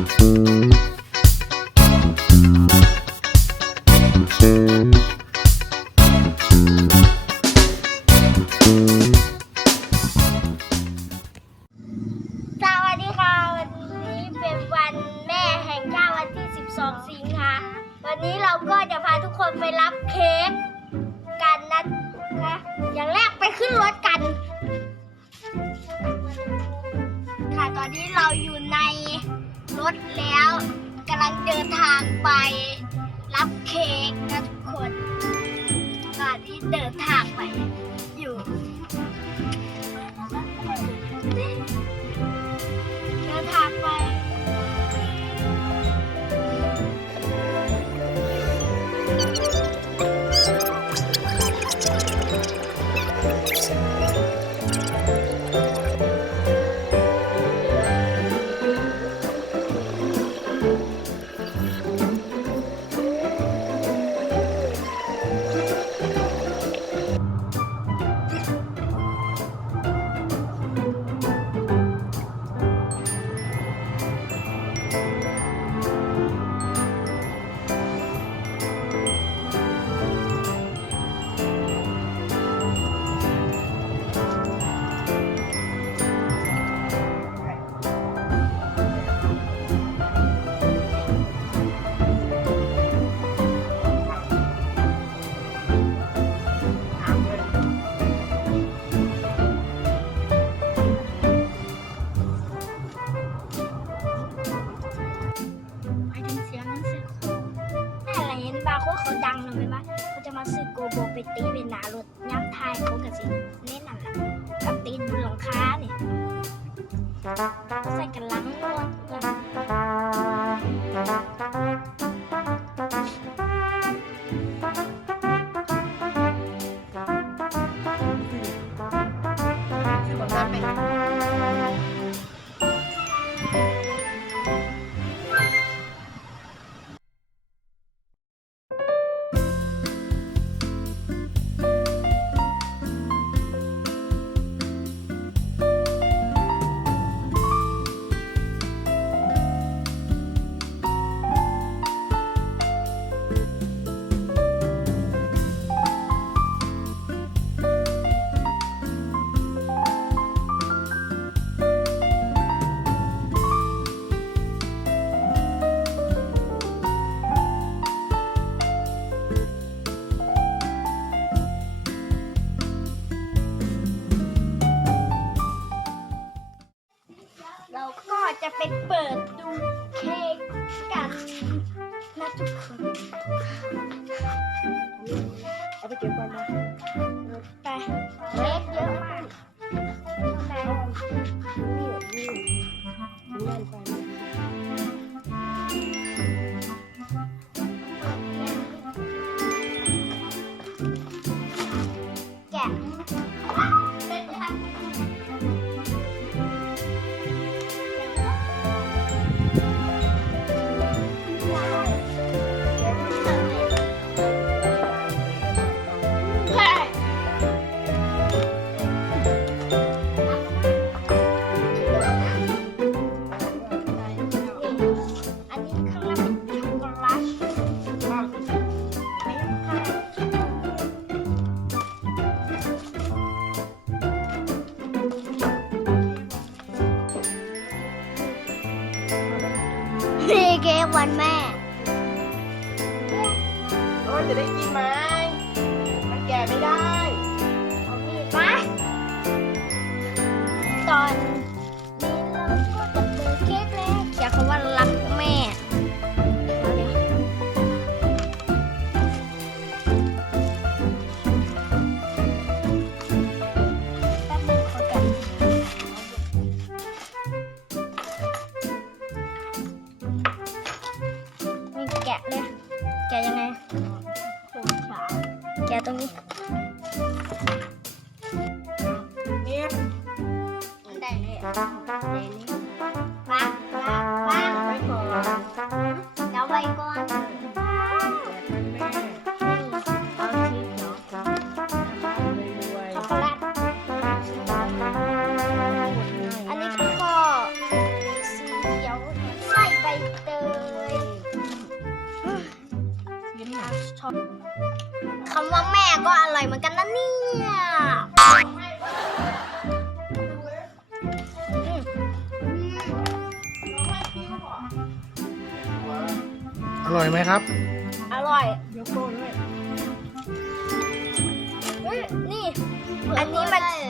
สวัสดีค่ะ วันนี้เป็นวันแม่แห่งชาติวันที่ 12 สิงหาวันนี้เราก็จะพาทุกคนไปรับเค้ก ถแล้วกำลังเดินทางไป รับเค้กนะทุกคนก่อนที่เดินทางไป 当 ไปเปิดดู วันแม่ โอ้จะได้กินไหม มันแก่ไม่ได้ เอามีดมาตอน แกตรงนี้เนี่ยได้เลยได้เลยปางปังปังไว้ก่อนเอาไว้ก่อนอันนี้ก็สีเขียวใสใบเตย Thank you. ำว่าแม่ก็อร่อยเหมือนกันนะเนี่ยอืมอร่อยไหมครับ อร่อยยกโป้ด้วยเฮ้ยนี่ อันนี้มันมันมัน